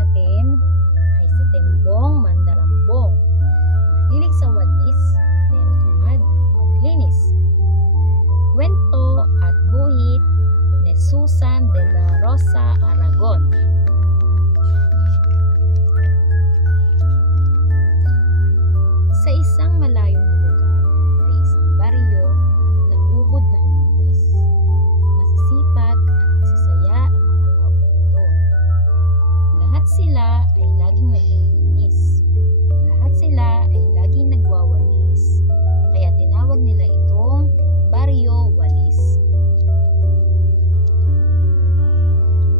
natin ay si Tembong Mandarambong. Mahilig sa walis pero tamad maglinis. Kwento at guhit ni Susan de la Rosa Aragon. Sa isang malayong lugar may isang baryo na ubod ng linis. Masisipag at masasaya ang mga tao dito. Lahat sila ay laging naglilinis. Lahat sila ay laging nagwawalis. Kaya tinawag nila itong Baryo Walis.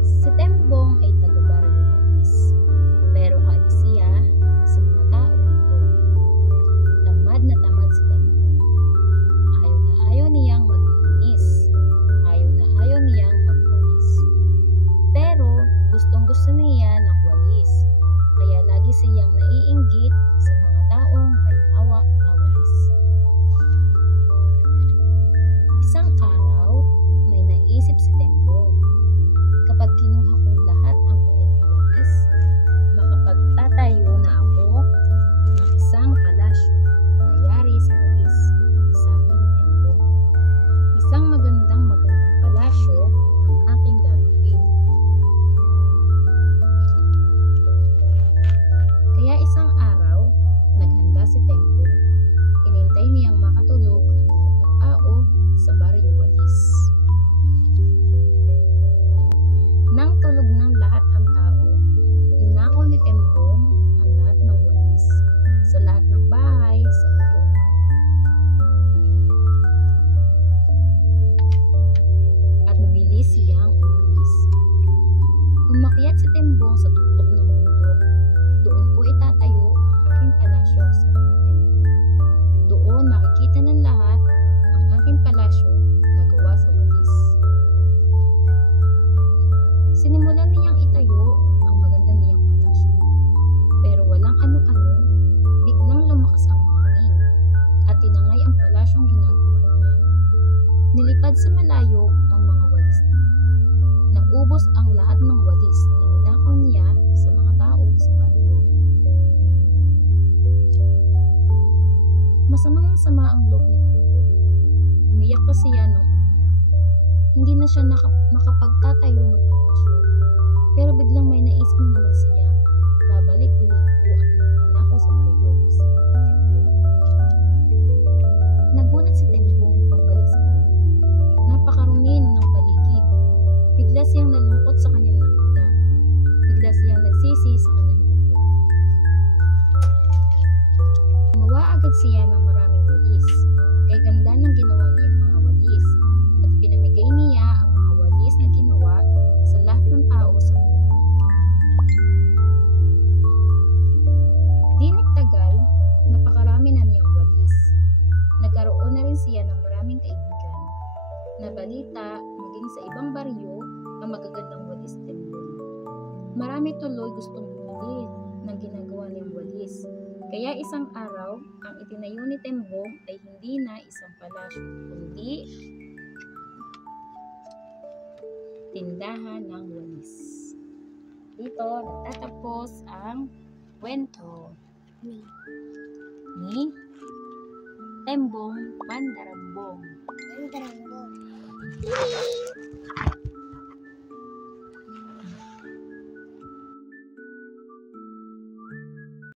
Si Tembong ay taga-Baryo Walis. Pero kaibisiya sa mga tao dito. Tamad na tamad si Tembong. Ayaw na ayaw niyang maglinis. Ayaw na ayaw niyang magwalis. Pero gustong gusto niya ng walis. Kaya lagi siyang naiinggit sa mga taong may hawak na walis. Isang araw, may naisip si Tembong. Kapag kinuha kong lahat ang kanilang walis, makapagtatayo na ako ng isang palasyo na yari sa walis, sabi ni Tembong. Isang magandang palasyo ang aking gagawin. Kaya isang araw, naghanda si Tembong. Inintay niyang makatulog ang lahat ng tao sa Baryo Walis. Nang tulog ng lahat ang tao, ninakaw ni Tembong ang lahat ng walis sa lahat ng bahay sa looban. At mabilis siyang umalis. Umakyat si Tembong sa tuktok ng bundok. Doon ko itatayo ang aking palasyo, sabi ni Tembong. Doon makikita ng lahat ang aking palasyo na gawa sa walis. Sinimulan niyang itayo ang maganda niyang palasyo. Pero walang ano-ano, biglang lumakas ang hangin at tinangay ang palasyong ginagawa niya. Nilipad sa malayo ang mga walis niya. Naubos ang lahat ng walis na ninakaw niya sa mga tao sa baryo. Masamang-masama ang loob ni Tembong. Umiyak pa siya ng umiyak. Hindi na siya makapagtatayo ng palasyo. Pero biglang may naisip na naman siya. Babalik uli ako at magnanakaw sa baryo, sabi ni Tembong. Nagulat si Tembong pagbalik sa baryo. Napakarumi ng paligid. Bigla siyang nalungkot sa kanyang nakita. Bigla siyang nagsisi sa kanyang ginawa. Gumawa agad siya ng maraming walis. Kay ganda ng ginawa niyang mga walis. At pinamigay niya ang mga walis na ginawa sa lahat ng tao sa buong mundo. Di nagtagal, napakarami na niyang walis. Nagkaroon na rin siya ng maraming kaibigan. Nabalita maging sa ibang baryo ang magagandang walis ni Tembong. Marami tuloy gustong bumili ng ginagawa niyang walis. Kaya isang araw, ang itinayo ni Tembong ay hindi na isang palasyo, kundi tindahan ng walis. Dito natatapos ang kwento ni Tembong Mandarambong.